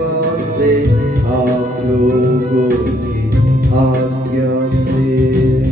कृपा से आप लोगों की आज्ञा से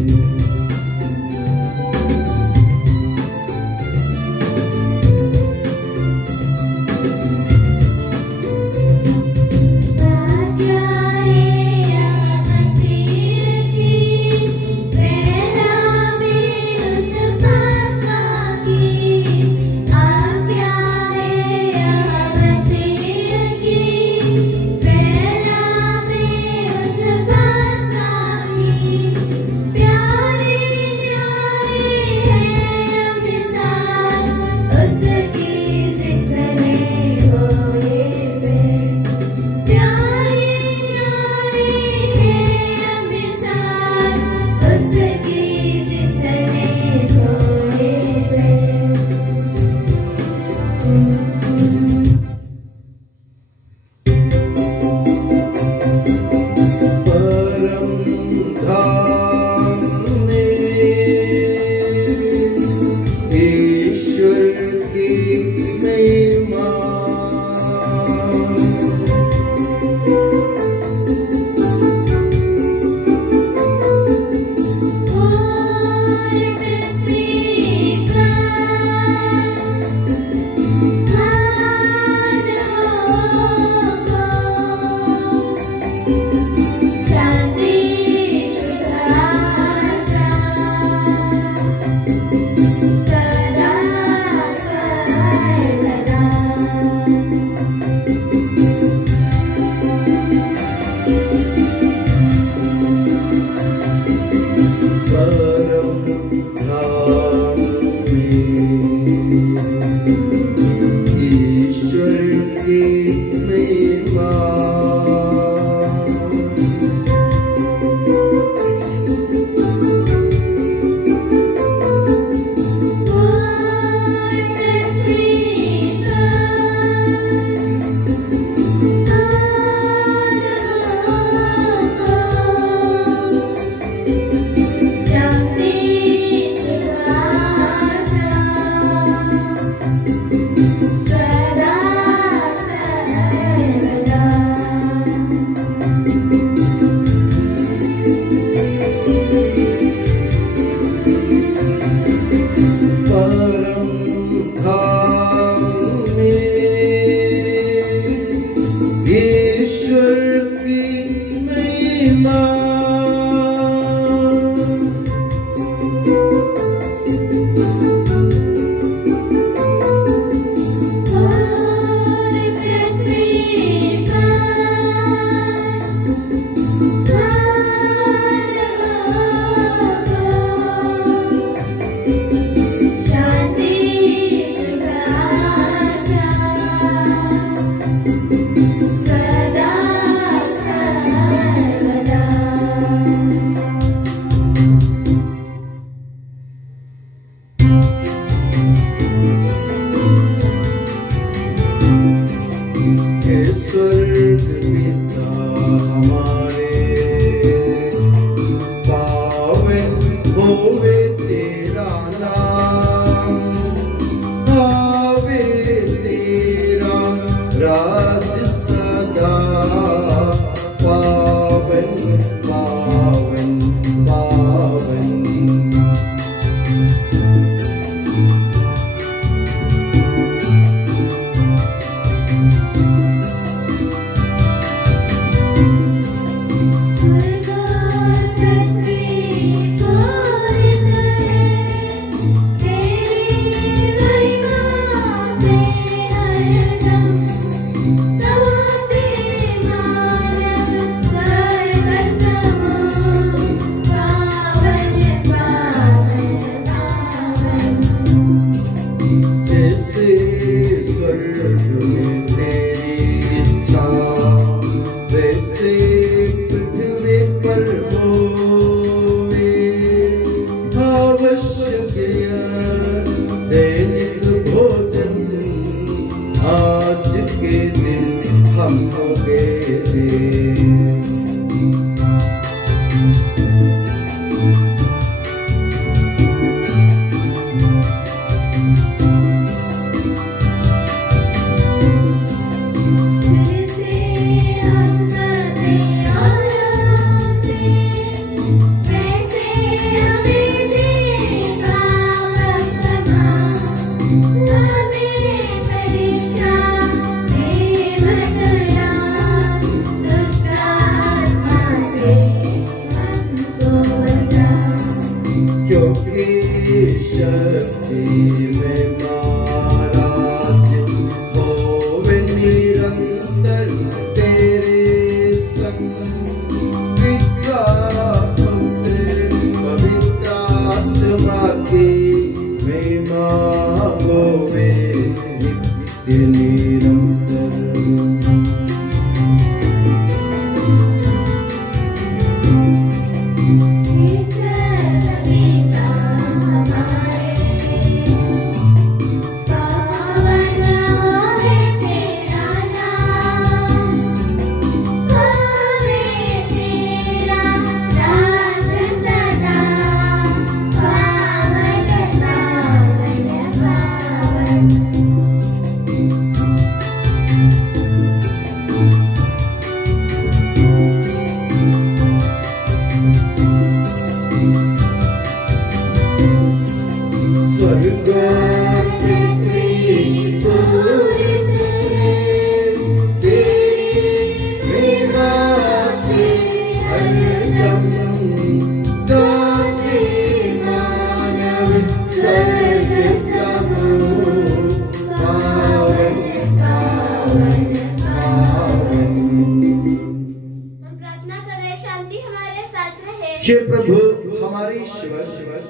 हे प्रभु हमारे ईश्वर,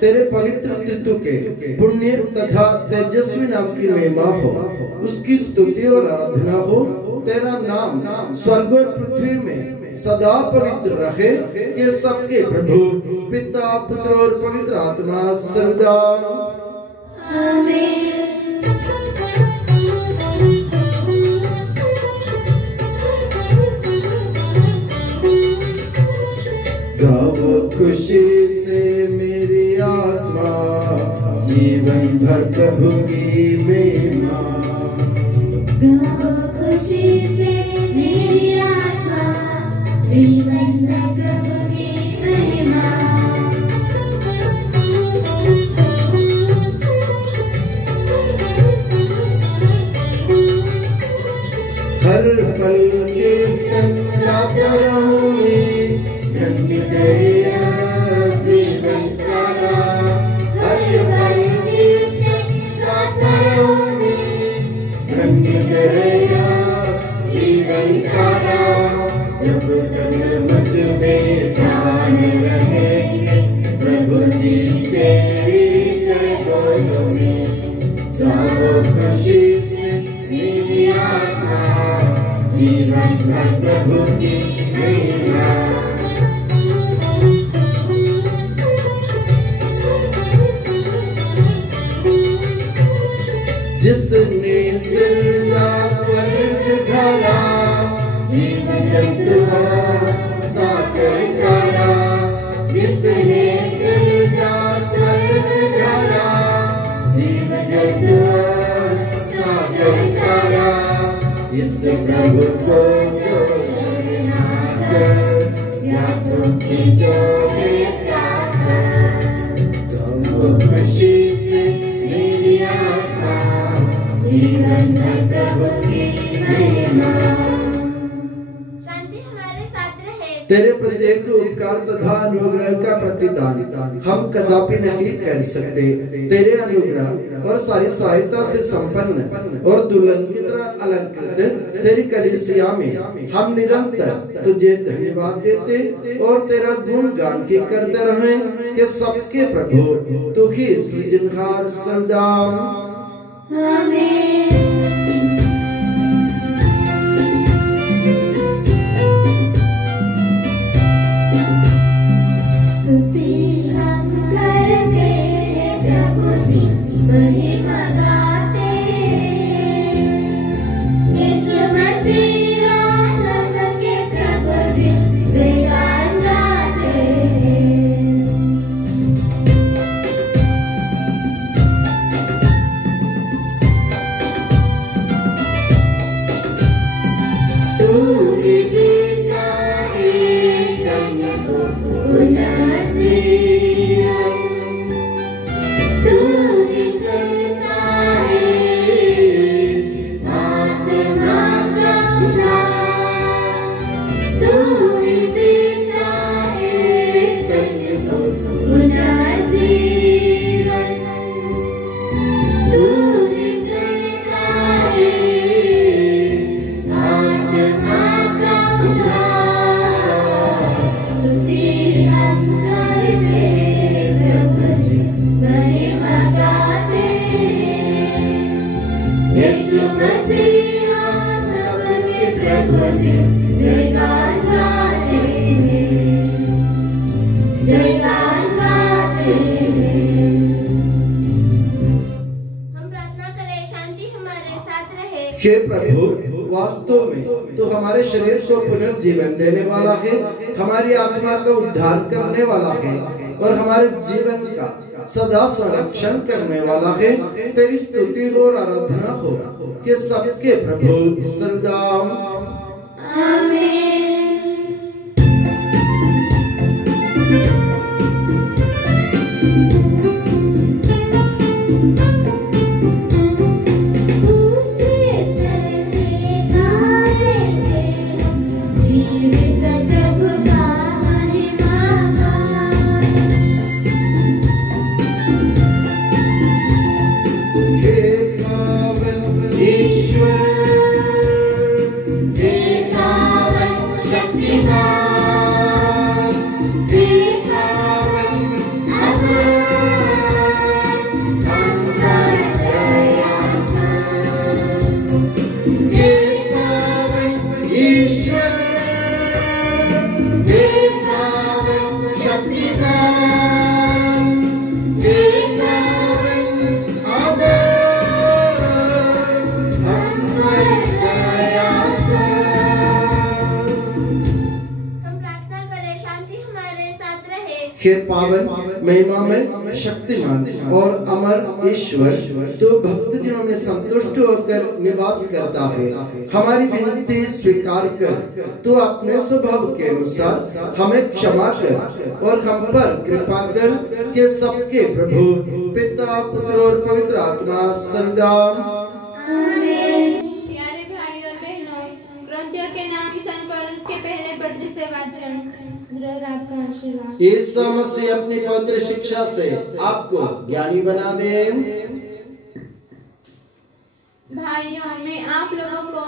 तेरे पवित्र त्रित्व के पुण्य तथा तेजस्वी नाम की महिमा हो, उसकी स्तुति और आराधना हो। तेरा नाम स्वर्ग और पृथ्वी में सदा पवित्र रहे। ये सबके प्रभु पिता पुत्र और पवित्र आत्मा सर्वदा आमीन। गाओ खुशी से मेरी आत्मा, जीवन भर प्रभु की महिमा। गाओ खुशी से मेरी आत्मा, जीवन भर प्रभु की महिमा। हर पल कीर्तन गाता रहूँगी, जीवन सारा। हर पल कीर्तन गाता रहूँगी, धन्य तेरा जीवन सारा। जब तक मुझ में प्राण रहेंगे, प्रभु जी तेरी जय बोलूँगी। गाओ खुशी से मेरी आत्मा, जीवन भर प्रभु की महिमा। जिसने सृजा स्वर्ग धरा, जीव जंतु सागर सारा। जिसने सृजा स्वर्ग धरा, जीव जंतु सागर सारा। इस प्रभु को जो शरणागत, यादों की जो बेटा खुशी से मेरी आत्मा, जीवन भर प्रभु की महिमा। शांति हमारे साथ रहे। तेरे प्रत्येक उपकार तथा अनुग्रह का प्रतिदान हम कदापि नहीं कर सकते। तेरे अनुग्रह और सारी सहायता से संपन्न और दुल्हन की तरह अलंकृत तेरी कलीसिया में हम निरंतर तुझे धन्यवाद देते और तेरा गुणगान की करते रहें कि सबके प्रभु तू ही सृजनहार सर्वदा। आमीन। स्तुति हम करते हैं प्रभु जी, महिमा गाते। यीशु मसीह सबके प्रभु जी, जयगान गाते। हे प्रभु, वास्तव में तो हमारे शरीर को पुनर्जीवन देने वाला है, हमारी आत्मा का उद्धार करने वाला है और हमारे जीवन का सदा संरक्षण करने वाला है। तेरी स्तुति हो और आराधना हो कि सबके प्रभु सर्वदा। आमीन। शक्तिमान हे पावन शक्तिमान, हे पावन आदर, हम पर दया कर। हम प्रार्थना करें शांति हमारे साथ रहे। हे पावन महिमा में शक्तिमान और अमर ईश्वर, तो भक्त दिनों में संतुष्ट होकर निवास करता है, हमारी विनती स्वीकार कर। तो अपने स्वभाव के अनुसार हमें क्षमा कर और हम पर कृपा कर के सबके प्रभु पिता पुत्र और पवित्र आत्मा सदा। प्यारे भाई और बहनों, कुरिन्थियों के नाम सन पौलुस के पहले पत्र से वाचन। आपका आशीर्वाद यीशु मसीह अपनी पवित्र शिक्षा से आपको ज्ञानी बना दे। भाइयों, मैं आप लोगों को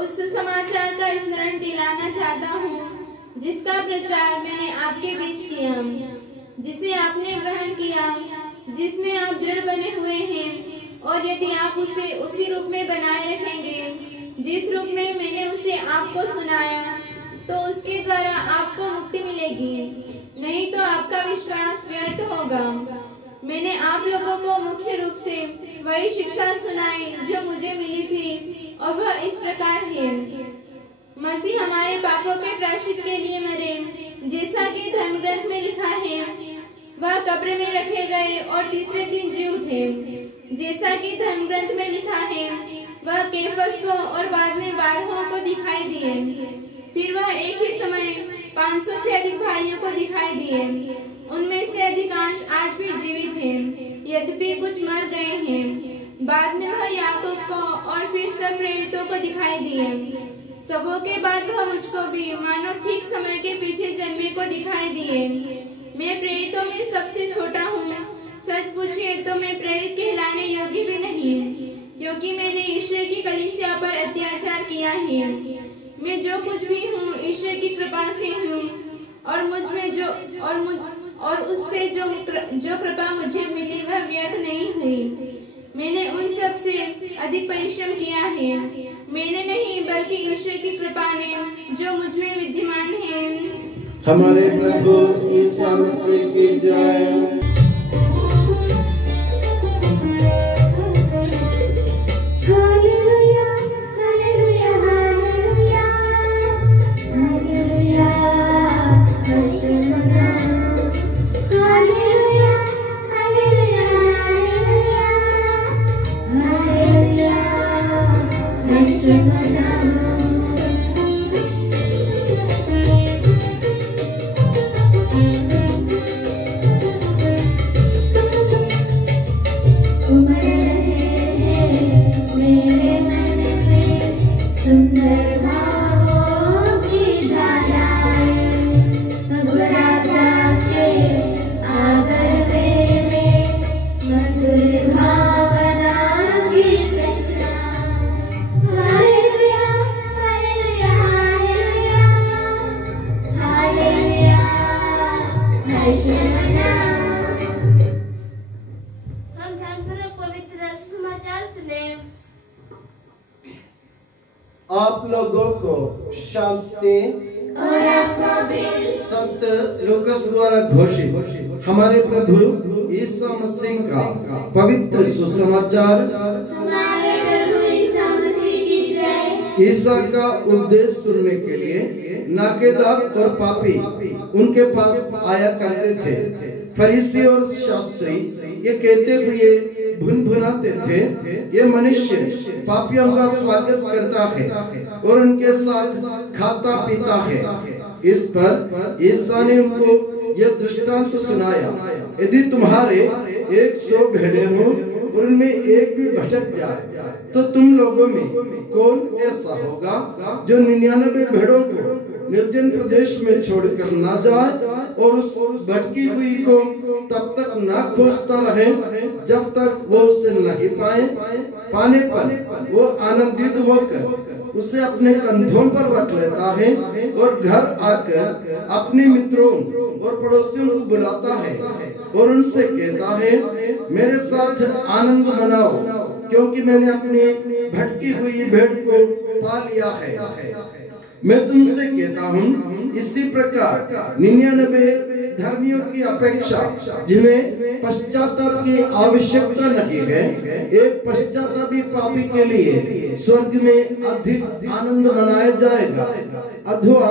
उस सुसमाचार का स्मरण दिलाना चाहता हूँ जिसका प्रचार मैंने आपके बीच किया, जिसे आपने ग्रहण किया, जिसमें आप दृढ़ बने हुए हैं, और यदि आप उसे उसी रूप में बनाए रखेंगे जिस रूप में मैंने उसे आपको सुनाया, तो उसके द्वारा आपको मुक्ति मिलेगी, नहीं तो आपका विश्वास व्यर्थ होगा। मैंने आप लोगों को मुख्य रूप से वही शिक्षा सुनाई जो मुझे मिली थी, और वह इस प्रकार है। मसीह हमारे पापों के प्रायश्चित के लिए मरे, जैसा कि धर्म ग्रंथ में लिखा है। वह कब्र में रखे गए और तीसरे दिन जी उठे, जैसा कि धर्म ग्रंथ में लिखा है। वह केफस को और बाद में 12 को दिखाई दिए। फिर वह एक ही समय 500 से अधिक भाइयों को दिखाई दिए। उनमें से अधिकांश आज भी जीवित हैं, यद्यपि कुछ मर गए हैं। बाद में वह याकूब को और फिर सब प्रेरितों को दिखाई दिए। सबों के बाद वह मुझको भी मानो ठीक समय के पीछे जन्मे को दिखाई दिए। मैं प्रेरितों में सबसे छोटा हूँ। सच पूछिए तो मैं प्रेरित कहलाने योग्य भी नहीं, क्योंकि मैंने ईश्वर की कलीसिया पर अत्याचार किया है। मैं जो कुछ भी हूँ ईश्वर की कृपा से हूँ, और मुझ में और उससे जो कृपा मुझे मिली वह व्यर्थ नहीं हुई। मैंने उन सब से अधिक परिश्रम किया है। मैंने नहीं, बल्कि ईश्वर की कृपा ने जो मुझ में विद्यमान है। हमारे प्रभु यीशु मसीह की जय। आप लोगों को शांति और आपको भी। संत लूकास द्वारा घोषित हमारे प्रभु यीशु मसीह का पवित्र सुसमाचार। हमारे प्रभु यीशु मसीह की जय। ईसा का उपदेश सुनने के लिए नाकेदार और पापी उनके पास आया करते थे। फरीसी और शास्त्री ये कहते हुए भुनभुनाते थे, ये मनुष्य पापियों का स्वागत करता है और उनके साथ खाता पीता है। इस पर ईसा ने उनको यह दृष्टांत सुनाया, यदि तुम्हारे 100 भेड़ें हों और उनमें एक भी भटक जाए, तो तुम लोगों में कौन ऐसा होगा जो 99 भेड़ों को निर्जन प्रदेश में छोड़कर ना जाए और उस भटकी हुई को तब तक ना खोजता रहे जब तक वो उसे नहीं पाने पर वो आनंदित होकर उसे अपने कंधों पर रख लेता है और घर आकर अपने मित्रों और पड़ोसियों को बुलाता है और उनसे कहता है, मेरे साथ आनंद मनाओ, क्योंकि मैंने अपनी भटकी हुई भेड़ को पा लिया है। मैं तुमसे कहता हूँ इसी प्रकार 99 धर्मियों की अपेक्षा जिन्हें पश्चाताप की आवश्यकता नहीं है, एक पश्चातापी पापी के लिए स्वर्ग में अधिक आनंद मनाया जाएगा। अथवा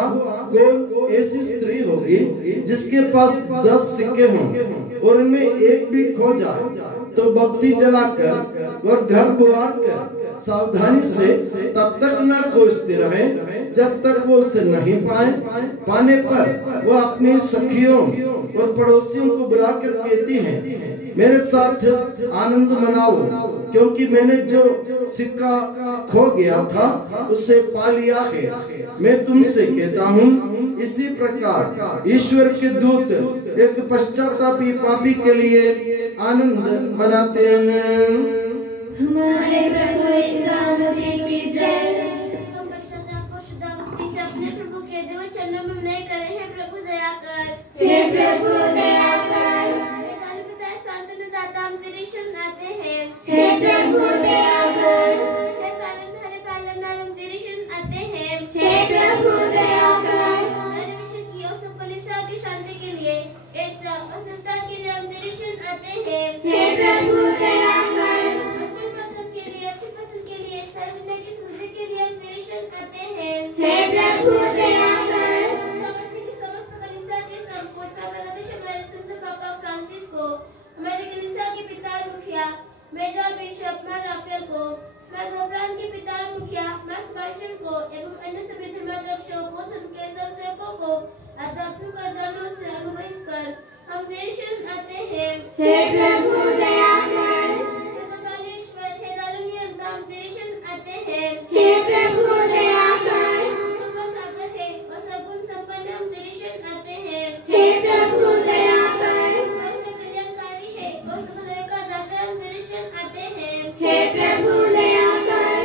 कोई ऐसी स्त्री होगी जिसके पास 10 सिक्के हों और उनमें एक भी खो जाए तो बत्ती जलाकर और घर बुआर कर सावधानी से तब तक न खोजते रहे जब तक वो उसे नहीं पाने पर वो अपनी सखियों और पड़ोसियों को बुलाकर कहती हैं, मेरे साथ आनंद मनाओ, क्योंकि मैंने जो सिक्का खो गया था उसे पा लिया है। मैं तुमसे कहता हूँ इसी प्रकार ईश्वर के दूत एक पश्चातापी पापी के लिए आनंद मनाते हैं। हमारे प्रभु ईसा मसीह की जय। हम पश्चाताप को शुद्ध भक्ति से अपने प्रभु के देव चरणों में विनय करें। हे प्रभु दया कर, हे प्रभु दया कर। हे दानी पिता सांत्वना दाता, हम तेरी शरण आते हैं। हे प्रभु दया कर, हे तारनहारे पालनहार, हम तेरी शरण आते हैं। हे प्रभु दया कर। हमारे विश्व की और सब कलीसिया की शांति के लिए, एकता और सत्ता के लिए हम तेरी शरण आते हैं। हे प्रभु दया कर। हे प्रभु दया कर। समस्त कलीसिया के संकोच का गणदेश हमारे संत पापा फ्रांसिस को, हमारे कलीसिया के पिता और मुखिया मेजर बिशप मार राफेल को, मार घबरान के पिता और मुखिया मार सेबास्टियन को एवं अन्य सभी धर्माध्यक्षों को, धर्म के सब सेवकों को आध्यात्मिक दानों से अनुग्रहित कर हम तेरी शरण आते हैं। हे प्रभु दया कर। हे कपालेश्वर, हे दारुनियंता, हम तेरी शरण आते हैं। हे प्रभु दया कर। हे प्रभु दया कर। कल्याणकारी है और समन्वय का दाता, हम तेरी शरण आते हैं। हे प्रभु दया कर।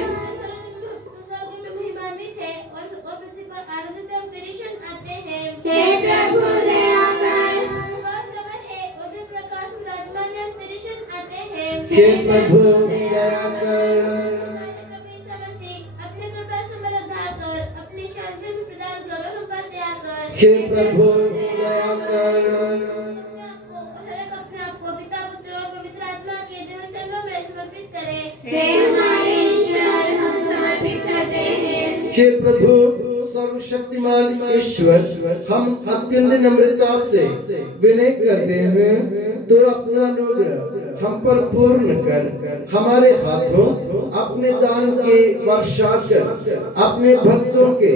स्वर्ग में महिमान्वित है और पृथ्वी पर आराधित है, हम तेरी शरण आते हैं। हे प्रभु दया कर। सवर है और प्रकाश विराजमान है, हम तेरी शरण आते हैं। हे प्रभु दया कर। प्रभु ईसा मसीह अपने कृपा से हमारा उद्धार कर, अपनी शांति में प्रदान कर और हम पर दया कर। हे प्रभु दया कर। अपने आप को पिता, पुत्र और पवित्र आत्मा के देव चरणों में समर्पित करें। हे हमारे ईश्वर, हम समर्पित करते हैं। हे प्रभु सर्वशक्तिमान ईश्वर, हम अत्यंत नम्रता से विनय करते हैं तो अपना अनुग्रह हम पर पूर्ण कर हमारे हाथों अपने दान के वर्षा कर अपने भक्तों के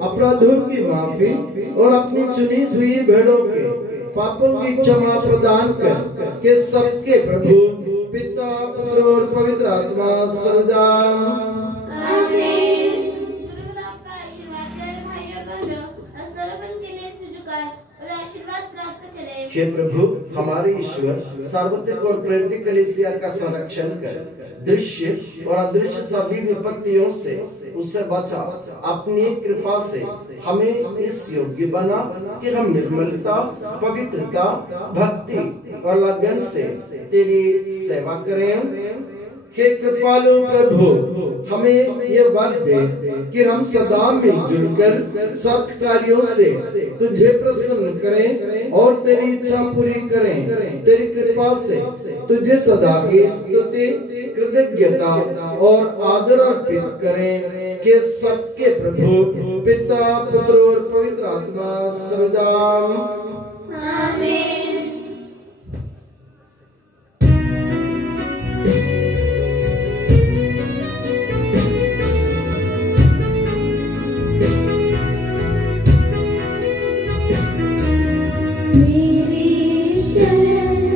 अपराधों की माफी और अपनी चुनी हुई भेड़ों के पापों की क्षमा प्रदान कर के सबके प्रभु पिता, पुत्र और पवित्र आत्मा सर्वदा आमीन। गुरुवर आपका आशीर्वाद प्यारे भाइयों बहनों, अस्तरपन के लिए सिर झुकाएं और आशीर्वाद प्राप्त करें। हे प्रभु हमारे ईश्वर, सार्वत्रिक और प्रेरित कलीसिया का संरक्षण कर, दृश्य और अदृश्य सभी विपत्तियों से उससे बचा, अपनी कृपा से हमें इस योग्य बना कि हम निर्मलता, पवित्रता, भक्ति और लगन से तेरी सेवा करें। हे कृपालु प्रभु, हमें ये वर दे कि हम सदा मिलजुल कर सत् कार्यों से तुझे प्रसन्न करें और तेरी इच्छा पूरी करें। तेरी कृपा से तुझे सदा की स्तुति, कृतज्ञता और आदर अर्पित करें कि सबके प्रभु पिता, पुत्र और पवित्र आत्मा सर्वदा आमीन। मेरी शरण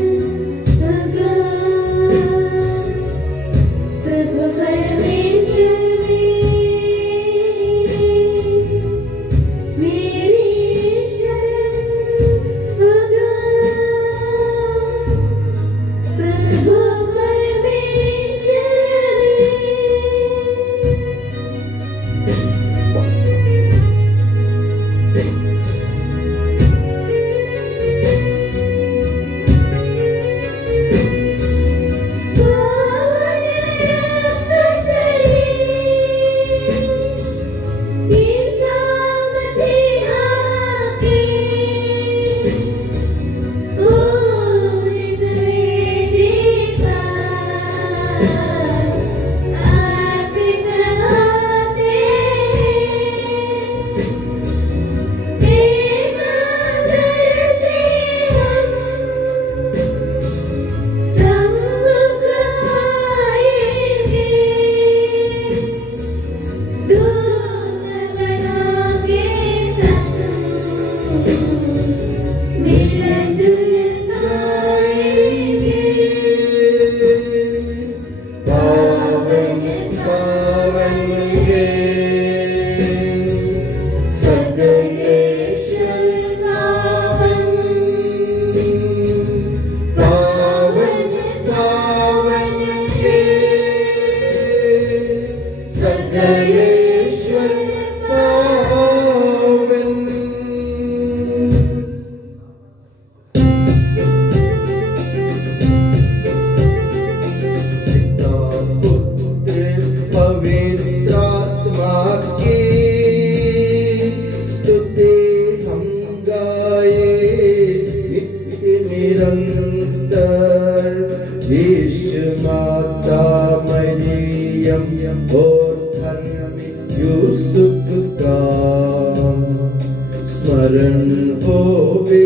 स्मरण होवे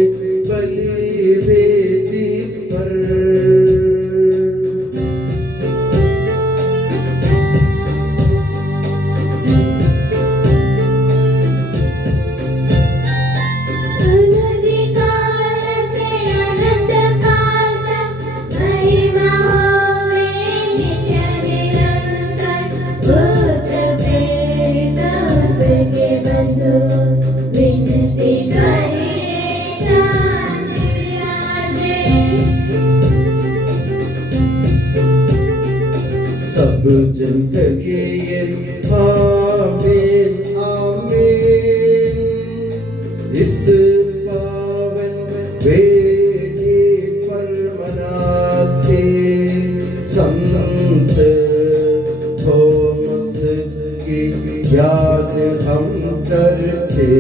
बलि वेदी पर। सब जिंदगी आमीन आमीन, इस पावन वेदी पर मनाते संत थॉमस की याद हम करते।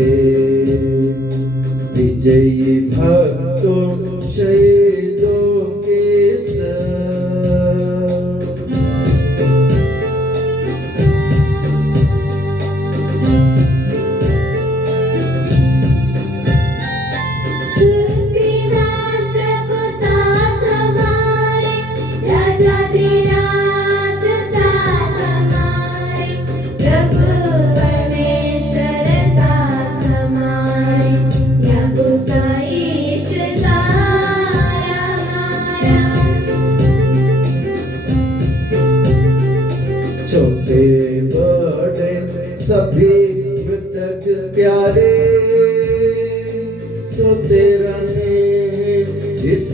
विजयी भक्तों शहीदों के छोटे बड़े सभी मृतक प्यारे सोते रहे इस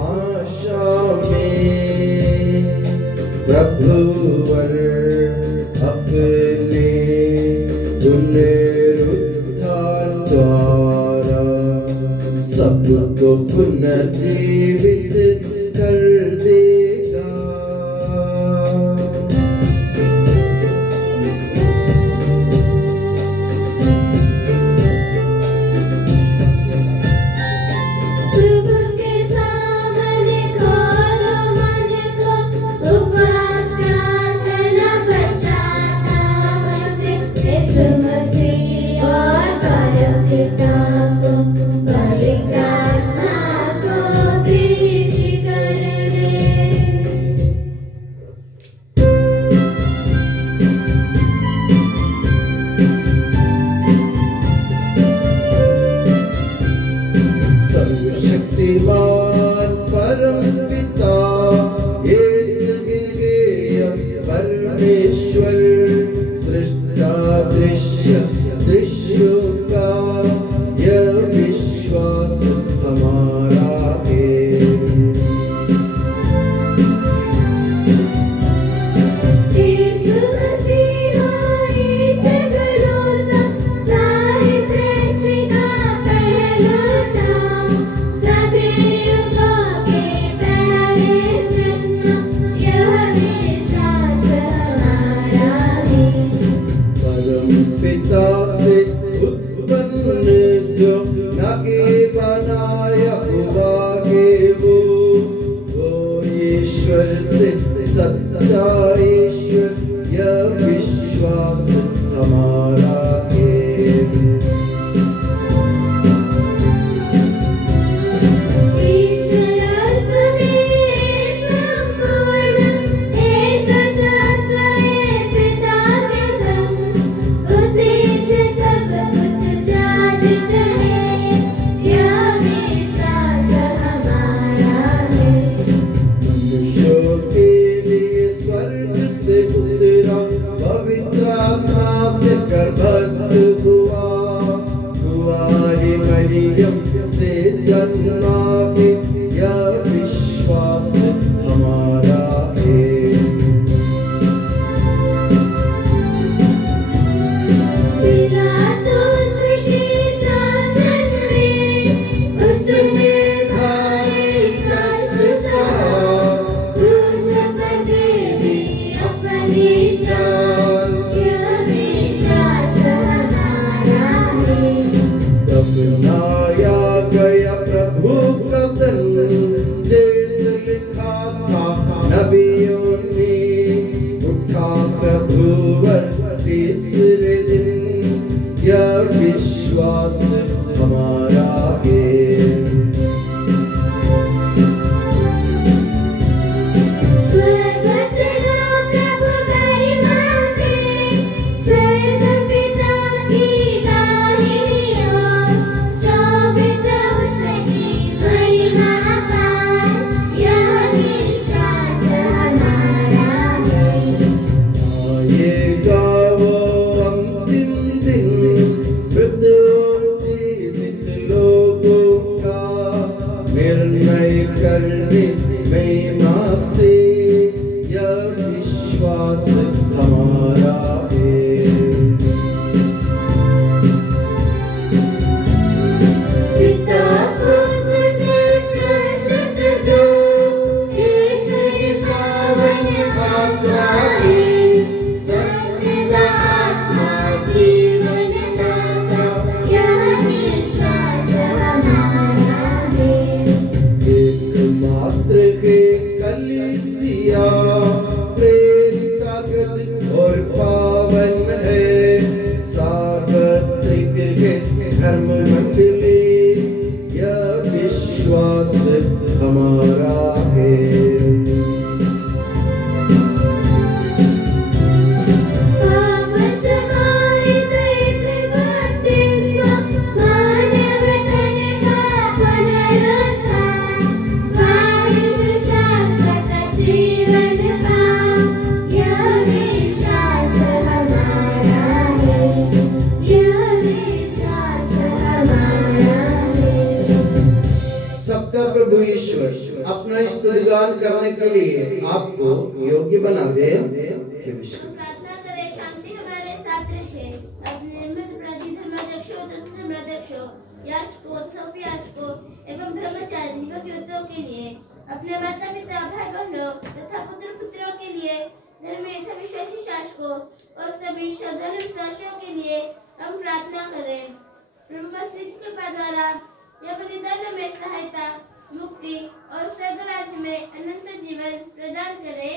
आशा में। प्रभुवर अपने पुनरुत्थान द्वारा सबको पुनर्जीवित कर देगा। सर्वशक्तिमान परम पिता एक परमेश्वर सृष्टा दृश्य दृश्यों का यह विश्वास हमारा है। पिता से उत्पन्न जो नगे बनाया हुआ है वो ईश्वर से सच्चा ईश्वर यह विश्वास हमारा है। से जन्मा है यह विश्वास हमारा है। बनाया गया प्रभु का तन जैसे लिखा था नबियों ने। उठा प्रभुवर तीसरे दिन यह विश्व विश्वास हमारा है। अपना स्तुतिगान करने के लिए आपको योग्य बना दे। प्रार्थना करें शांति हमारे साथ रहे। अपने निर्मित प्रति धर्माध्यक्षों तथा धर्माध्यक्षों, याजकों तथा याजकों एवं ब्रह्मचारी व युवकों के लिए, अपने माता पिता भाई बहनों तथा पुत्र पुत्रों के लिए, धर्मी तथा विश्वासी शासकों और सभी श्रद्धालु विश्वासियों के लिए हम प्रार्थना करें। प्रभु मसीह की कृपा द्वारा यह बलिदान में सहायता, मुक्ति और स्वर्ग राज्य में अनंत जीवन प्रदान करे।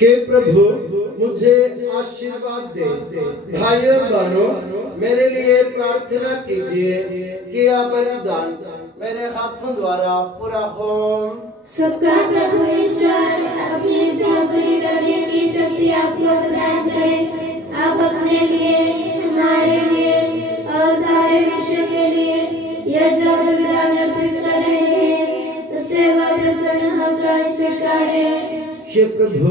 हे प्रभु मुझे आशीर्वाद दे। भाइयों बहनों, मेरे लिए प्रार्थना कीजिए कि यह बलिदान मेरे हाथों द्वारा पूरा हो। सबका प्रभु ईश्वर अपनी इच्छा पूरी करने की शक्ति आपको प्रदान करे। आप अपने लिए, हमारे लिए और सारे विश्व के लिए यह जो बलिदान अर्पित कर रहे हैं, उससे वह प्रसन्न होकर स्वीकारे। हे प्रभु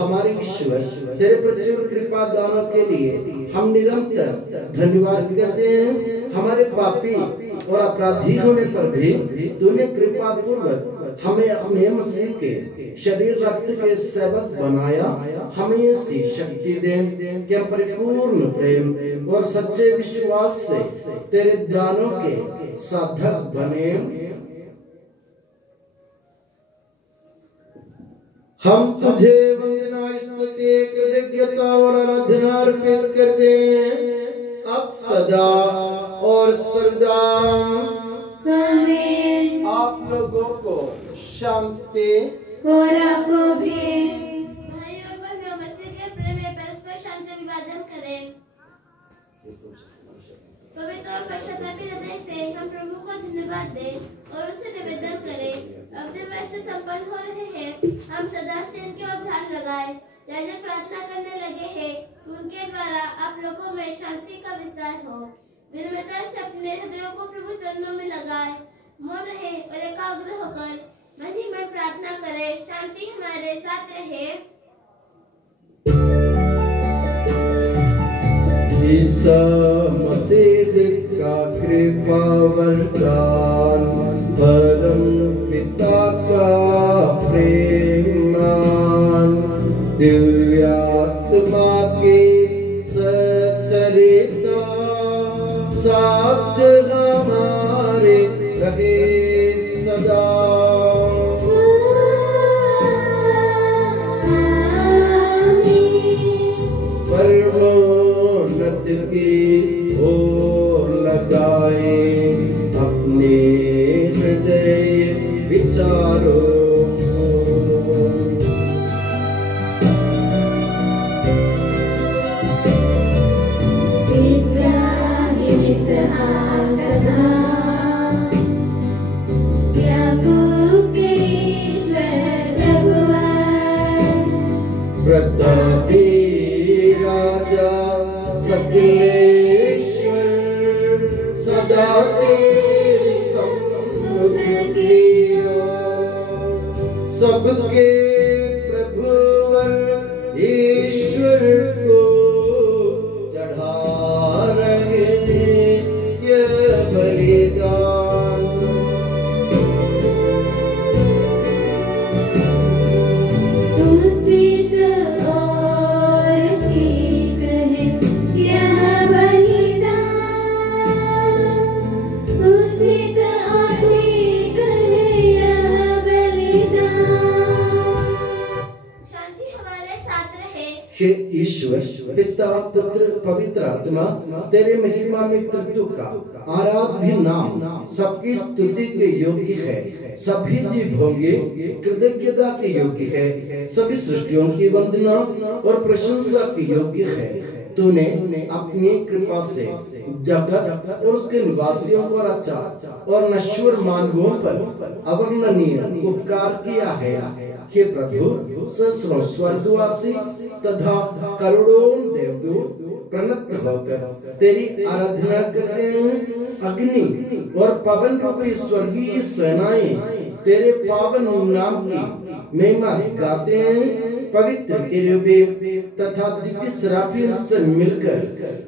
हमारे ईश्वर, तेरे प्रचुर कृपा दानों के लिए हम निरंतर धन्यवाद करते हैं। हमारे पापी और अपराधी होने पर भी तूने कृपा पूर्वक हमें अपने मसीह के शरीर रक्त के सेवक बनाया। हमें ऐसी शक्ति दे कि परिपूर्ण प्रेम और सच्चे विश्वास से तेरे दानों के साधक बने। हम तुझे वंदना, स्तुति, कृतज्ञता और आराधना अर्पित करते हैं अब सदा और सदा। आमीन। आप लोगों को शांति और आपको भी। भाइयों और बहनों, मसीह के प्रेम में परस्पर शांति अभिवादन करें। पवित्र और पश्चातापी हृदय से हम प्रभु को धन्यवाद दें और उसे निवेदन करें। अब जब ऐसे संपन्न हो रहे हैं, हम सदा से इनके ओर ध्यान लगाएं। याजक प्रार्थना करने लगे हैं, उनके द्वारा आप लोगों में शांति का विस्तार हो। विनम्रता से अपने हृदयों को प्रभु चरणों में लगाएं, मौन रहे और एकाग्र होकर मन ही मन प्रार्थना करें। शांति हमारे साथ रहे। ईसा मसीह का कृपा वरदान, परम पिता का प्रेमान, दिव्य आत्मा के सचरिता साथ हमारे रहे सदा। परमोन्नत की ओर लगाए अपने हृदय विचारों। सकलेश्वर सदा तेरे सम्मुख किया। सबके प्रभुवर ईश्वर को चढ़ा रहे ये बलिदान। उचित और ठीक है यह बलिदान, उचित और ठीक है यह बलिदान। शांति हमारे साथ रहे। हे ईश्वर पिता पुत्र पवित्र आत्मा, तेरे महिमा में त्रित्व का आराध्य नाम सबकी स्तुति के योग्य है। सभी जीव होंगे कृतज्ञता के योग्य है। सभी सृष्टियों की वंदना और प्रशंसा के योग्य है। तूने अपनी कृपा से जगत और उसके निवासियों को रचा और नश्वर मानवों पर अवर्णनीय उपकार किया है। हे प्रभु, सहस्रों स्वर्गवासी तथा करोड़ों देवदूत प्रणत होकर तेरी आराधना करते हैं। अग्नि और पवन रूपी स्वर्गीय सेनाएं तेरे पावन नाम की महिमा गाते हैं। पवित्र केरूबीम तथा दिव्य सराफीम से मिलकर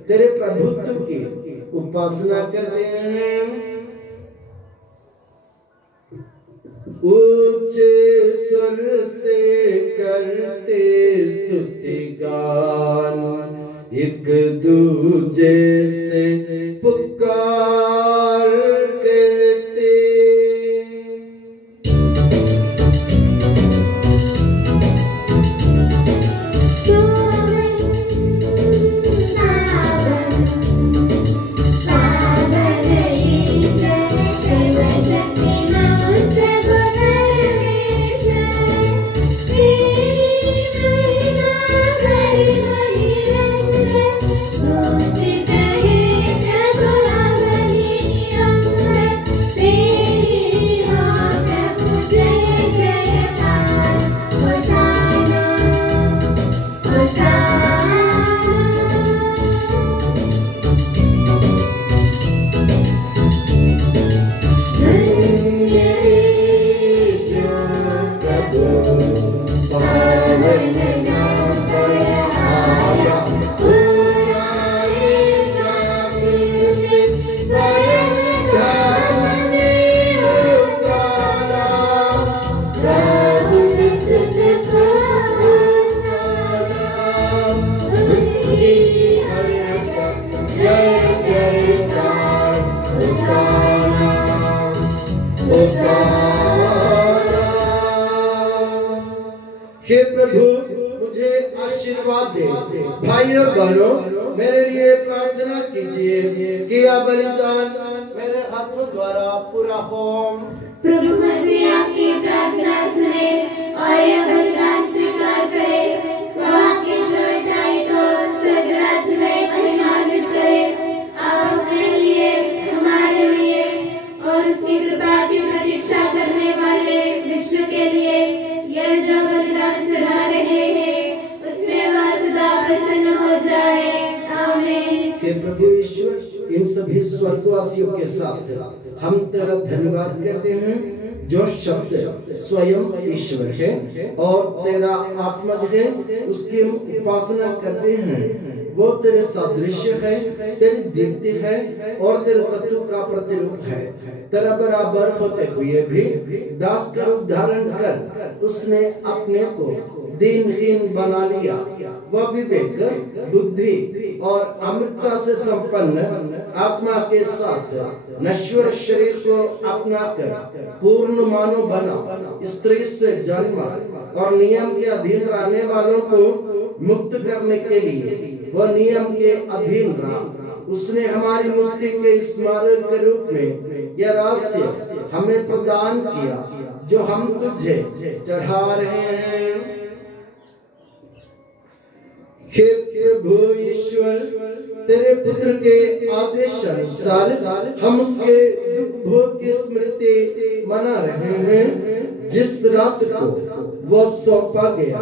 तेरे प्रभुत्व की उपासना करते हैं। ऊंचे स्वर से करते स्तुति गान, एक दूजे से पुकार करते। हे प्रभु, मुझे आशीर्वाद दे। भाई और बहनों, मेरे लिए प्रार्थना कीजिए कि यह बलिदान मेरे हाथों द्वारा पूरा हो। प्रभु मसीह आपकी प्रार्थना सुने और यह बलिदान स्वीकार करे। वह आपकी प्रभुताई को स्वर्ग राज्य में महिमान्वित करे। आप अपने लिए, हमारे लिए और उसकी कृपा की प्रतीक्षा करने वाले विश्व के लिए यह जो बलिदान चढ़ा रहे हैं उसमें वह सदा प्रसन्न हो जाए। आमीन। हे प्रभु ईश्वर, इन सभी स्वर्गवासियों के साथ हम तेरा धन्यवाद करते हैं जो शब्द स्वयं ईश्वर है और तेरा आत्मज है। उसकी उपासना करते हैं। वो तेरे सादृश्य है, तेरी दीप्ति है और तेरे तत्व का प्रतिरूप है। तेरा बराबर होते हुए भी दास का रूप धारण कर उसने अपने को दीनहीन बना लिया। वह विवेक, बुद्धि और अमृतता से संपन्न आत्मा के साथ नश्वर शरीर को अपनाकर पूर्ण मानव बना। स्त्री से जन्म और नियम के अधीन रहने वालों को मुक्त करने के लिए वह नियम के अधीन रहा। उसने हमारी मुक्ति के स्मारक के रूप में यह रहस्य हमें प्रदान किया जो हम तुझे चढ़ा रहे हैं। हे प्रभु ईश्वर, तेरे पुत्र के आदेश अनुसार हम उसके दुख भोग की स्मृति मना रहे हैं। जिस रात को वह सौंपा गया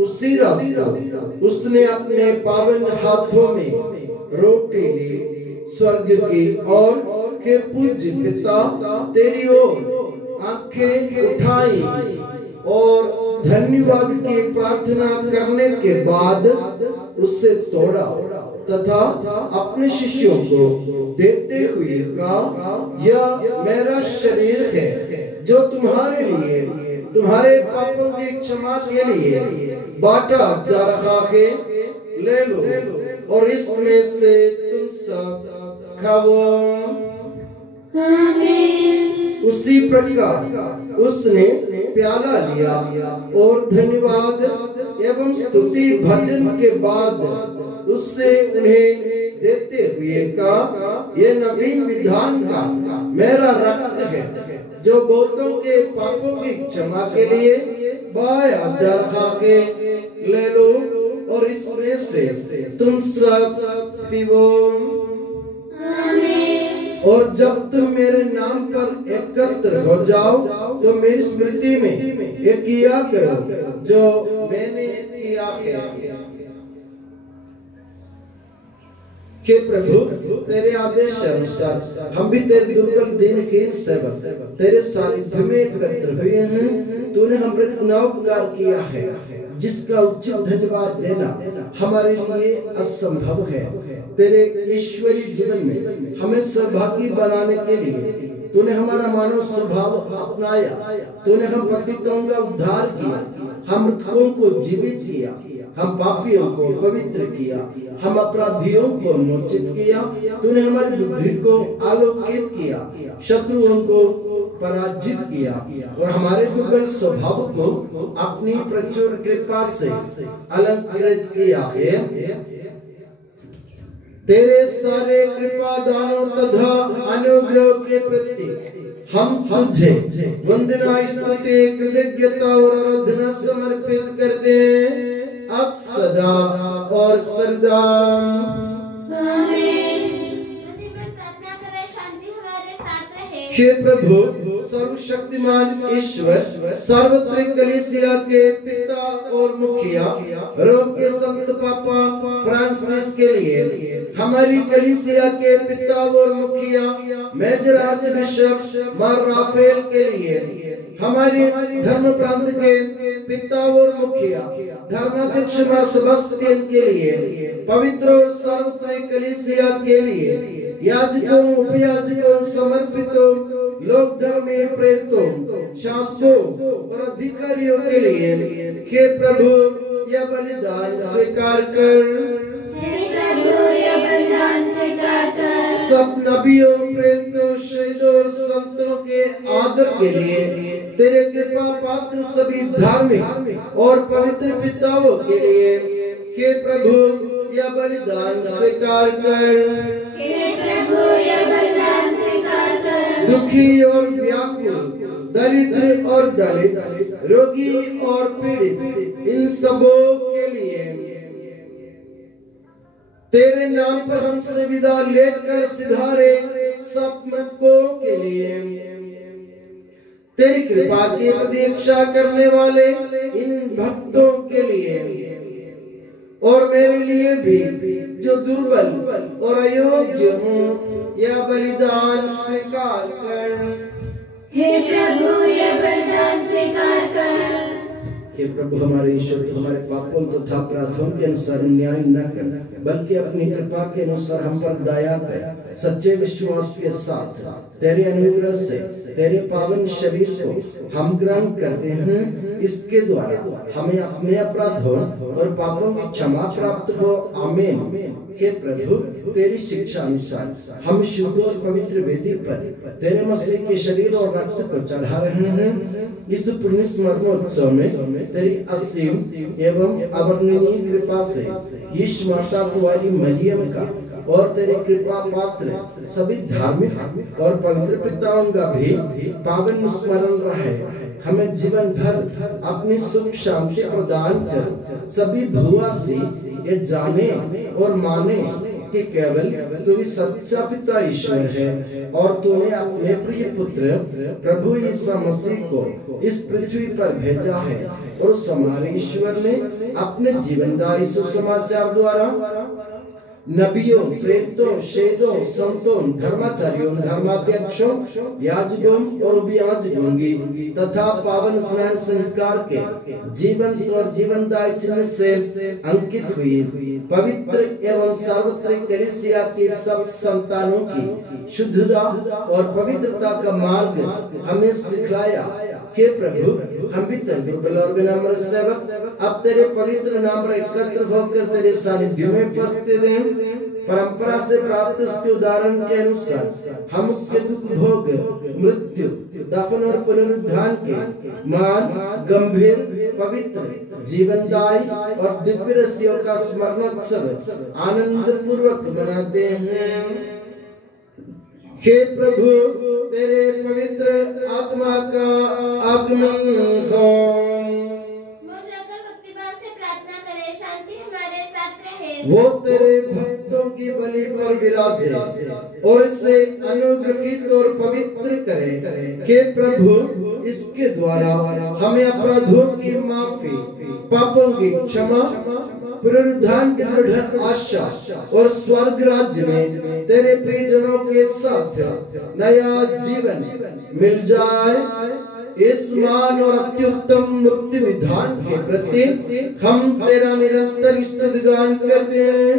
उसी रात को उसने अपने पावन हाथों में रोटी ली, स्वर्ग की ओर के पूज्य पिता तेरी ओर आंखें उठाई और धन्यवाद की प्रार्थना करने के बाद उससे तोड़ा तथा अपने शिष्यों को देते हुए कहा, यह मेरा शरीर है जो तुम्हारे लिए तुम्हारे पापों की क्षमा के लिए बांटा जा रहा है, ले लो और इसमें से तुम सब खाओ। आमीन। उसी प्रकार उसने प्याला लिया और धन्यवाद एवं स्तुति भजन के बाद उससे उन्हें देते हुए कहा, ये नवीन विधान का मेरा रक्त है जो बहुतों के पापों की क्षमा के लिए बहाया जा रहा है, ले लो और इसमें से तुम सब पीवो। और जब तुम मेरे नाम पर एकत्र हो जाओ तो मेरी स्मृति में ये किया करो जो मैंने किया है। हे प्रभु, तेरे आदेश अनुसार हम भी तेरे दुर्बल दिनहीन सेवक तेरे सानिध्य में एकत्र हुए हैं। तूने हम पर इतना उपकार किया है जिसका उचित धन्यवाद देना हमारे लिए असंभव है। तेरे ईश्वरीय जीवन में हमें सहभागी बनाने के लिए तूने हमारा मानव स्वभाव अपनाया। तूने हम पतितों का उद्धार किया, हम मृतकों को जीवित किया, हम पापियों को पवित्र किया, हम अपराधियों को मोचित किया। तूने हमारी बुद्धि को आलोकित किया, शत्रुओं को पराजित किया और हमारे दुर्बल स्वभाव को अपनी प्रचुर कृपा से अलंकृत किया है। तेरे सारे कृपा दानों तथा अनुग्रह के प्रति हम तुझे वंदना, स्तुति, कृतज्ञता और आराधना समर्पित करते हैं अब सदा और सर्वदा। हे प्रभु, सर्वशक्तिमान ईश्वर, सार्वत्रिक कलीसिया के पिता और मुखिया, रोम के संत पापा फ्रांसिस के लिए, हमारी कलीसिया के पिता और मुखिया मेजर आर्च बिशप मार राफेल के लिए, हमारे धर्म प्रांत के पिता और मुखिया धर्माध्यक्ष मार सेबास्टियन के लिए, पवित्र और सार्वत्रिक कलीसिया के लिए, याजकों, उपयाजकों, समर्पितों, लोक धर्मी प्रेरितों, शासकों और अधिकारियों के लिए, हे प्रभु यह बलिदान स्वीकार कर। हे प्रभु यह बलिदान स्वीकार कर। सब नबियों, प्रेरितों, शहीदों और संतों के आदर के लिए तेरे कृपा पात्र सभी धार्मिक और पवित्र पिताओं के लिए, हे प्रभु यह बलिदान स्वीकार कर। हे प्रभु यह बलिदान स्वीकार कर। दुखी और व्याकुल, दरिद्र और दलित, रोगी और पीड़ित, इन सबों के लिए तेरे नाम पर हमसे विदा लेकर सिधारे सब मृतकों के लिए, तेरी कृपा की प्रतीक्षा करने वाले इन भक्तों के लिए और मेरे लिए भी जो दुर्बल और अयोग्य हूँ, यह बलिदान स्वीकार कर। हे प्रभु यह बलिदान स्वीकार कर। हे प्रभु हमारे ईश्वर, हमारे पापों तथा अपराधों के अनुसार न्याय न कर, बल्कि अपनी कृपा के अनुसार हम पर दया कर। सच्चे विश्वास के साथ तेरे अनुग्रह से तेरे पावन शरीर को हम ग्रहण करते हैं, इसके द्वारा हमें अपने अपराधों और पापों की क्षमा प्राप्त हो। आमीन। हे प्रभु, तेरी शिक्षा अनुसार हम शुद्ध और पवित्र वेदी पर तेरे मसीह के शरीर और रक्त को चढ़ा रहे हैं। इस पुण्य स्मरणोत्सव में तेरी असीम एवं अवर्णनीय कृपा से यीशु माता कुंवारी मरियम का और तेरे कृपा पात्र सभी धार्मिक और पवित्र पिताओं का भी पावन स्मरण रहे। हमें जीवन भर अपनी सुख शांति प्रदान कर सभी भूवासी ये जाने और माने कि केवल तू ही सच्चा पिता ईश्वर है और तूने अपने प्रिय पुत्र प्रभु यीशु मसीह को इस पृथ्वी पर भेजा है और हमारे ईश्वर ने अपने जीवनदायी सुसमाचार द्वारा नबियों, प्रेरितों, शेदों, संतों, धर्माचार्यों, धर्माध्यक्षों, याजकों और उपयाजकों की तथा पावन स्नान संस्कार के जीवंत और जीवनदायी चिन्ह से अंकित हुई पवित्र एवं सार्वत्रिक कलीसिया की सब संतानों की शुद्धता और पवित्रता का मार्ग हमें सिखलाया। हे प्रभु, हम भी दुर्बल और विनम्र सेवक अब तेरे पवित्र नाम पर एकत्र होकर तेरे सानिध्य में उपस्थित हैं। परंपरा से प्राप्त उसके उदाहरण के अनुसार हम उसके दुख भोग, मृत्यु, दफन और पुनरुत्थान के मान गंभीर, पवित्र, जीवनदायी और दिव्य रहस्यों का स्मरणोत्सव आनंद पूर्वक मनाते हैं। हे प्रभु, तेरे पवित्र आत्मा का आगमन हो। भक्तिभाव से प्रार्थना करें, शांति हमारे साथ रहे। वो तेरे भक्तों की बलि पर विराजे और इसे अनुग्रहित और पवित्र करे। हे प्रभु, इसके द्वारा हमें अपराधों की माफी, पापों की क्षमा, पुनरुत्थान की दृढ़ आशा और स्वर्ग राज्य में तेरे प्रियजनों के साथ नया जीवन मिल जाए। इस मान और अत्युत्तम मुक्ति विधान के प्रति हम तेरा निरंतर स्तुतिगान करते हैं।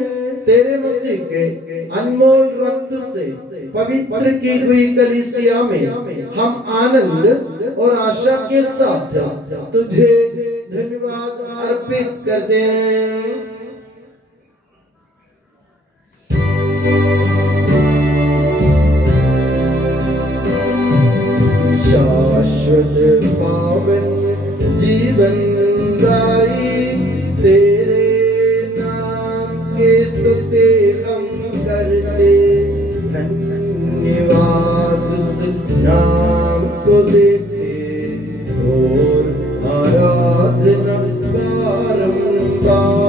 तेरे मसीह के अनमोल रक्त से पवित्र की हुई कलीसिया में हम आनंद और आशा के साथ तुझे धन्यवाद अर्पित करते हैं। शाश्वत पावन जीवन दाई तेरे नाम के स्तुति हम करते, धन्यवाद उस नाम को देते और आराधना बारंबार।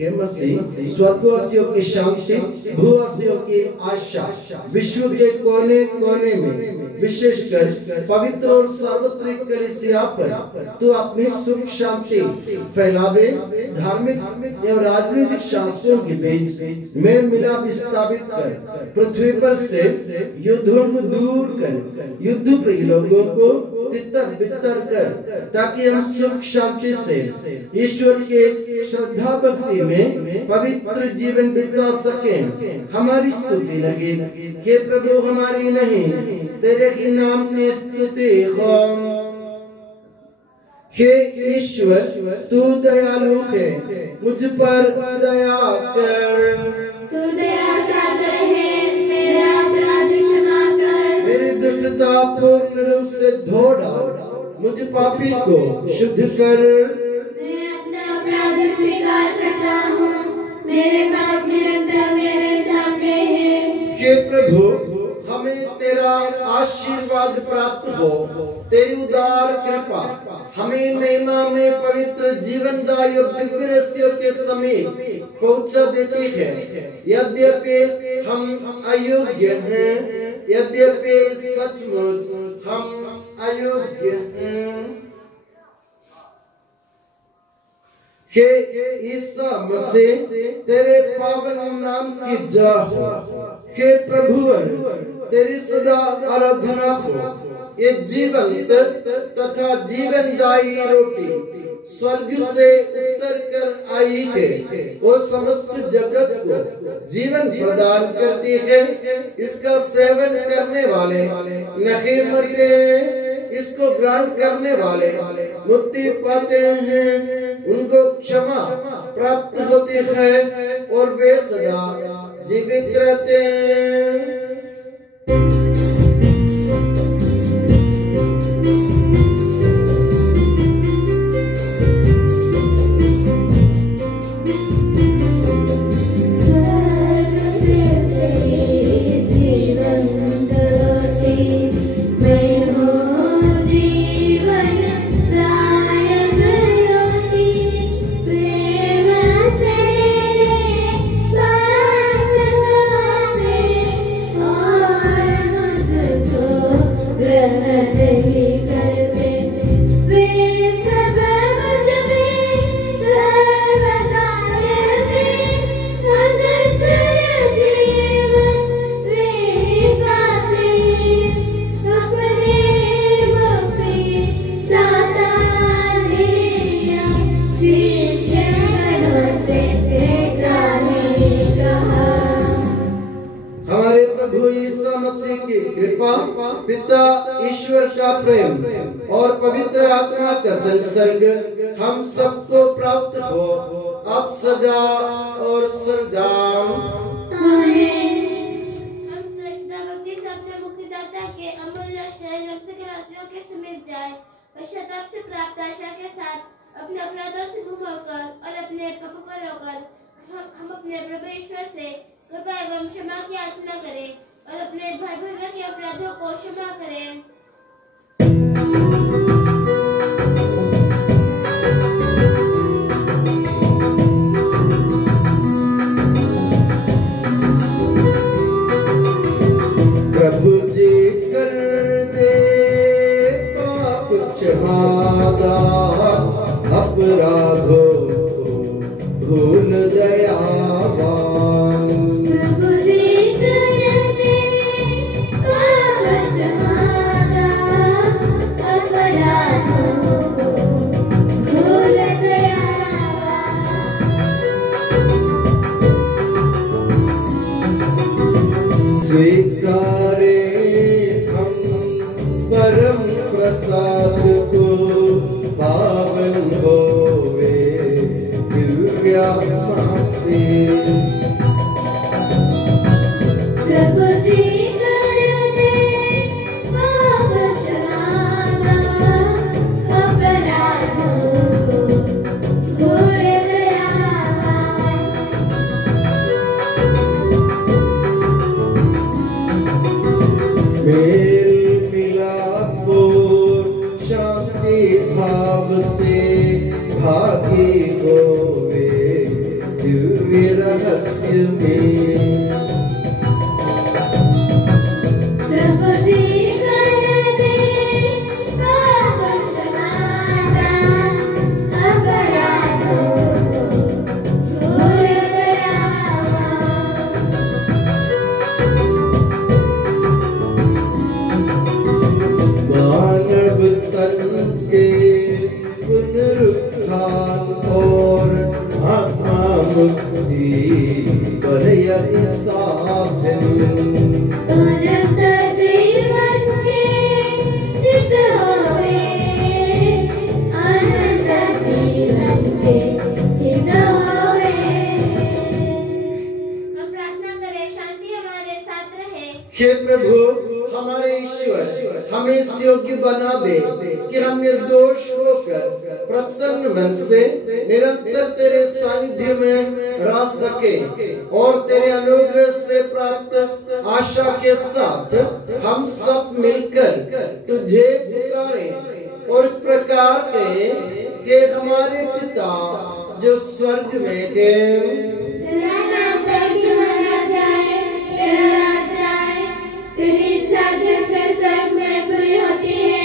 हे मसीह, स्वर्गवासियों की शांति, भूवासियों की आशा, विश्व के कोने कोने में विशेषकर पवित्र और सार्वत्रिक कलीसिया पर तू अपनी सुख शांति फैला दे। धार्मिक एवं राजनीतिक शासकों के बीच मेल मिलाप स्थापित कर, पृथ्वी पर से युद्धों को दूर कर, युद्ध प्रिय लोगों को तितर बितर कर, ताकि हम सुख शांति से ईश्वर के श्रद्धा भक्ति में पवित्र जीवन बिता सकें। हमारी स्तुति लगे। हे प्रभु, हमारी नहीं, तेरे ही नाम की स्तुति हो। हे ईश्वर, तू दयालु है, मुझ पर दया कर। तू दया सागर है, मेरा अपराध क्षमा कर। मेरी दुष्टता पूर्ण रूप से धो डाल, मुझ पापी को शुद्ध कर। मैं अपना अपराध स्वीकार करता हूँ, मेरे पाप निरंतर मेरे सामने हैं। हे प्रभु, हमें तेरा आशीर्वाद प्राप्त हो। तेरी उदार कृपा हमें महिमा में पवित्र जीवनदायी और दिव्य रहस्यों के समीप पहुंचा देती है। यद्यपि हम अयोग्य हैं, यद्यपि सचमुच हम अयोग्य हैं। हे ईसा मसीह, तेरे पावन नाम की जय हो। हे प्रभुवर, तेरी सदा आराधना हो। ये जीवंत तथा जीवनदायी रोटी स्वर्ग से उतर कर आई है, वो समस्त जगत को जीवन प्रदान करती है। इसका सेवन करने वाले नहीं मरते, इसको ग्रहण करने वाले मुक्ति पाते हैं, उनको क्षमा प्राप्त होती है और वे सदा जीवित रहते हैं। प्रेम से पिता ईश्वर का प्रेम और पवित्र आत्मा का संसर्ग हम सबको प्राप्त हो अब सदा और सदा। हम सच्चा भक्ति सत्य मुक्तिदाता के अमूल्य शरण रक्त के राशियों के समीप जाए, पश्चाताप से प्राप्त आशा के साथ अपने अपराधों से मुंह मोड़कर और अपने पापों पर रोकर हम अपने प्रभु ईश्वर से कृपा एवं क्षमा की याचना करें और अपने भाई बहनों के अपराधों को क्षमा करें। प्रभु जी कर दे पाप क्षमादा, अपराधों को भूल दयावान। प्रभु जी कर दे पाप क्षमादा, अपराधों को भूल दयावान। स्वीकारे हम परम प्रसाद को, पावन होवे दिव्य आत्मा से। प्रभु जी कर दे पाप क्षमादा, अपराधों को भूल दयावान। मेल मिलाप और शांति भाव से भागी होवे दिव्य रहस्य में। प्रभु जी कर दे पाप क्षमादा, अपराधों को भूल दयावान। मानव तन के पुनरुत्थान और आत्मा मुक्ति पर यदि साधन। अनंत जीवन के हित होवे, अनंत जीवन के हित होवे। हम प्रार्थना करें, शांति हमारे साथ रहे। हे प्रभु हमारे ईश्वर हमें इस योग्य बना दे कि हम निर्दोष होकर प्रसन्न मन से निरंतर तेरे सानिध्य में रह सके और तेरे अनुग्रह से प्राप्त आशा के साथ हम सब मिलकर तुझे पुकारें और इस प्रकार कहें कि हमारे पिता जो स्वर्ग में है, तेरा नाम पवित्र माना जाए, तेरा राज आए, तेरी इच्छा जैसे स्वर्ग में पूरी होती है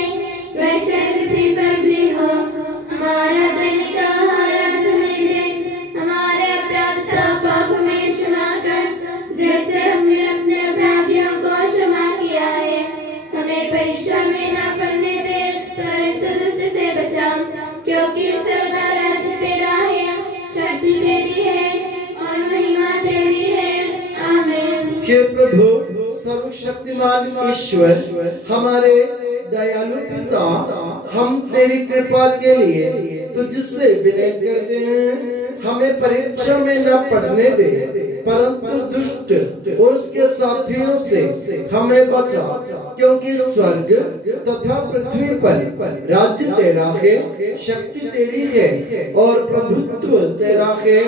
वैसे पृथ्वी पर भी हो। हमारा दैनिक आहार आज हमें दे, हमारे अपराध का पाप हमें क्षमा कर जैसे हमने अपने अपराधियों को क्षमा किया है। हमें परीक्षा में न पड़ने दे परंतु दुष्ट से बचा, क्योंकि सर्वदा राज्य तेरा है, शक्ति तेरी है और महिमा तेरी है। आमीन। हे प्रभु सर्वशक्तिमान ईश्वर हमारे दयालु पिता, हम तेरी कृपा के लिए तुझसे विनय करते हैं। हमें परीक्षा में न पड़ने दे परंतु दुष्ट और उसके साथियों से हमें बचा, क्योंकि स्वर्ग तथा पृथ्वी पर राज्य तेरा है, शक्ति तेरी है और प्रभुत्व तेरा है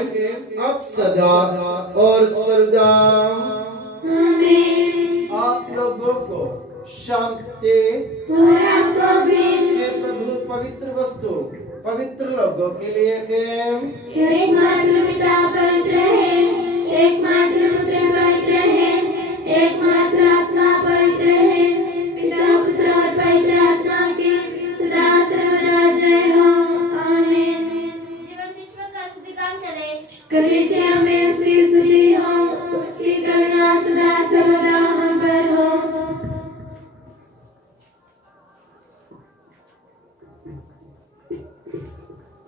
अब सदा और सर्वदा। आमीन। आप लोगों को शांति। और आपको भी। हे प्रभु पवित्र वस्तु पवित्र लोगों के लिए है। एकमात्र पिता पवित्र है, एकमात्र पुत्र पवित्र है, एकमात्र आत्मा पवित्र है। पिता पुत्र और पवित्र आत्मा की सदा सर्वदा जय हो। आमीन। जीवंत ईश्वर का स्तुतिगान करें। कलीसिया में उसकी स्तुति हो, उसकी करुणा सदा सर्वदा हम पर हो।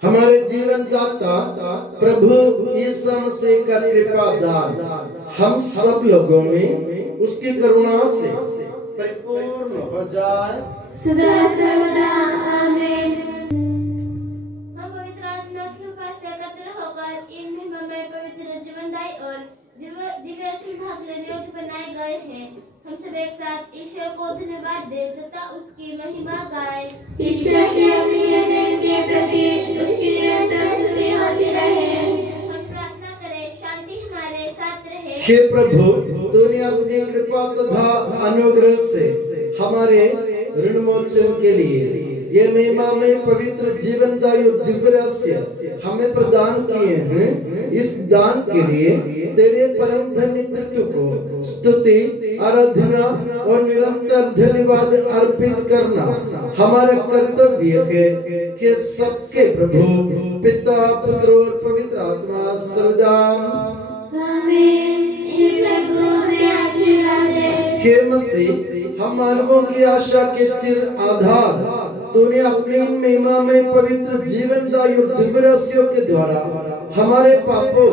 हमारे जीवन दाता प्रभु यीशु मसीह का कृपा दान हम सब लोगों में उसकी करुणा से परिपूर्ण हो जाए सदा सर्वदा आमीन। हम पवित्र आत्मा की कृपा से एकत्र होकर इन महिमामय पवित्र जीवनदायी और दिव्य असली भाग लेने योग्य बनाए गए हैं। हम सब एक साथ ईश्वर को धन्यवाद दें तथा उसकी महिमा गाएं। ईश्वर के अमूल्य देन के प्रति उसकी निरंतर स्तुति होती रहे। हम प्रार्थना करें, शांति हमारे साथ रहे। हे प्रभु, तूने अपनी कृपा तथा अनुग्रह से हमारे ऋणमोचन के लिए ये महिमा में पवित्र जीवनदायी और दिव्य रहस्य हमें प्रदान किए हैं। इस दान के लिए तेरे परम धन्य नेतृत्व को स्तुति, आराधना और निरंतर धन्यवाद अर्पित करना हमारा कर्तव्य है। कि सबके प्रभु पिता, पुत्र और पवित्र आत्मा सर्वदा आमीन। प्रभु हमें आशीर्वाद दे। हे मसीह, हम मानवों की आशा के चिर आधार तूने अपनी महिमा में पवित्र जीवनदायी और दिव्य रहस्यों के द्वारा हमारे पापों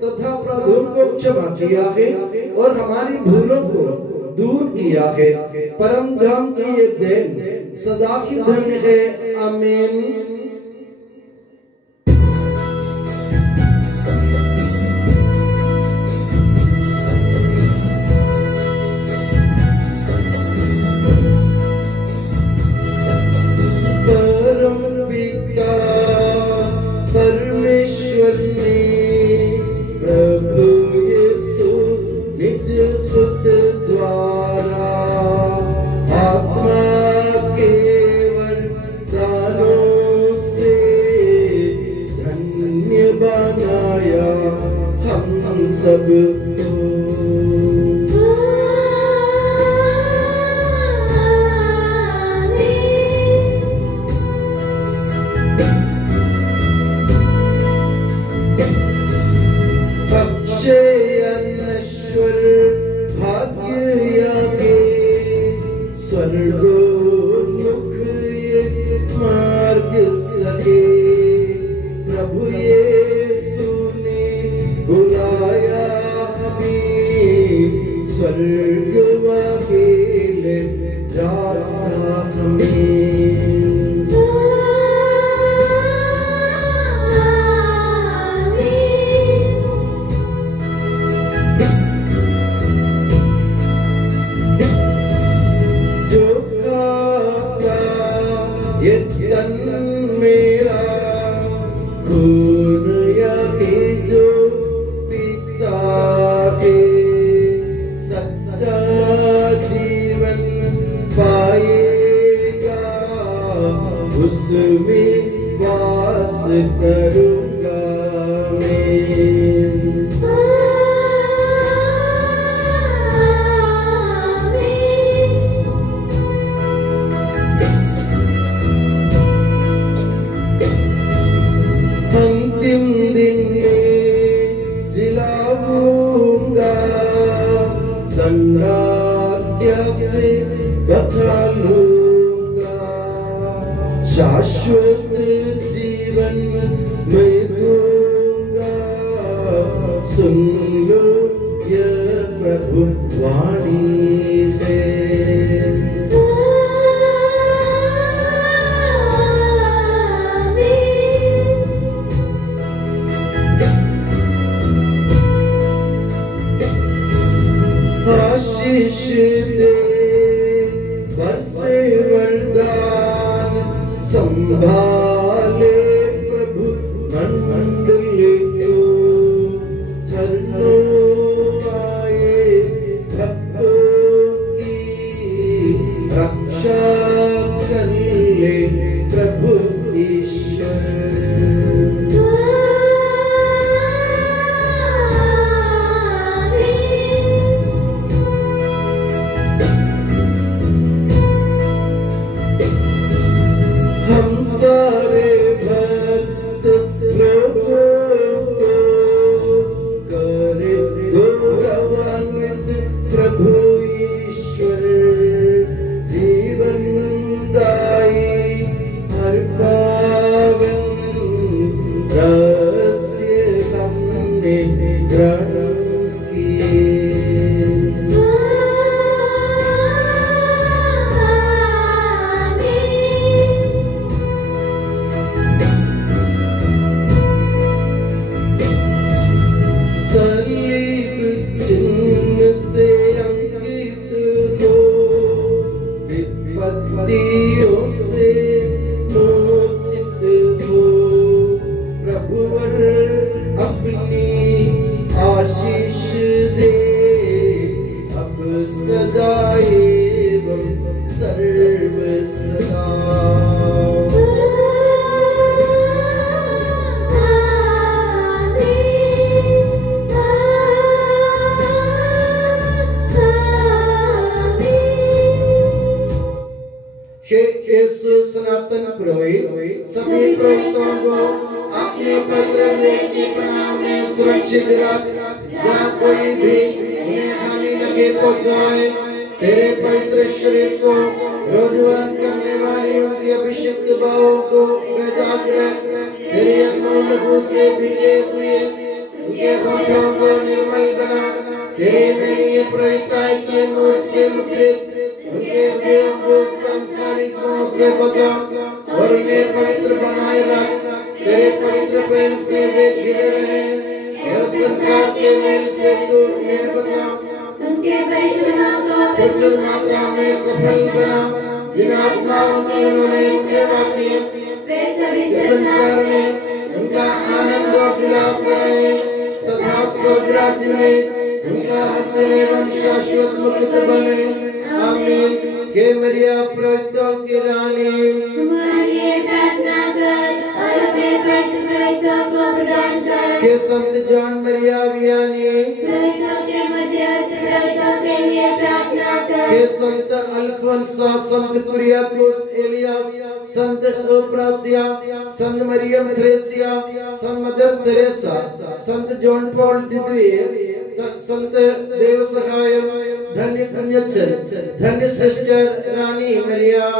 तथा अपराधों को क्षमा किया है और हमारी भूलों को दूर किया है। परम धाम की ये देन सदा की धन्य है। आमीन। परमेश्वर ने प्रभु यीशु निज सुत द्वारा आत्मा के वरदानों से धन्य बनाया हम सब अक्षयनश्वर भाग्य यागे स्वर्गोन्मुख ये मार्ग सगे प्रभु यीशु ने बुलाया हमें स्वर्ग वाले जाना हमें। मेरा खून यागे जो पिता है सच्चा जीवन पाएगा, उसमें वास करूंगा मैं। अंतिम दिन में जिलाऊंगा, दंडाज्ञा से बचा लूंगा, शाश्वत जीवन मैं दूंगा को अपने पवित्र हृदय की पनाह में सुरक्षित रख, जहाँ कोई भी उन्हें हानि लगे पहुँचाए। तेरे पवित्र शरीर को रोजगार करने वाली उनकी अभिषिक्त बाहों को बेदाग रख, तेरे अनमोल लहू से भिगे हुए उनके होठों को निर्मल बना, तेरे नई प्रयताई के नूर से मुद्रित उनके हृदयों को सांसारिक मोह से बचा और उन्हें पवित्र बनाए रख। तेरे पवित्र प्रेम से वे घिरे रहे और संसार के मेल से तू उन्हें बचा। उनके परिश्रमों को प्रचुर मात्रा में सफल बना, जिन आत्माओं की उन्होंने सेवा की वे सभी संसार में उनका आनंद और दिलासा रहे तथा स्वर्ग राज्य में उनका हसन एवं शाश्वत मुकुट बने। आमीन। हे मरिया प्रवक्ताओं की रानी, हमारे लिए प्रार्थना कर और हमें पवित्र पुरोहितों को प्रदान कर। हे संत जॉन मरिया वियानी, पुरोहितों के मध्य से पुरोहितों के लिए प्रार्थना कर। हे संत अल्फोंसा, संत कुरियाकोस एलियास, संत अप्रासिया, संत मरियम थ्रेसिया, संत मदर तेरेसा, संत जॉन पॉल द्वितीय, संत देव सहाय, धन्य पुण्यचल, धन्य सिस्टर रानी मरिया।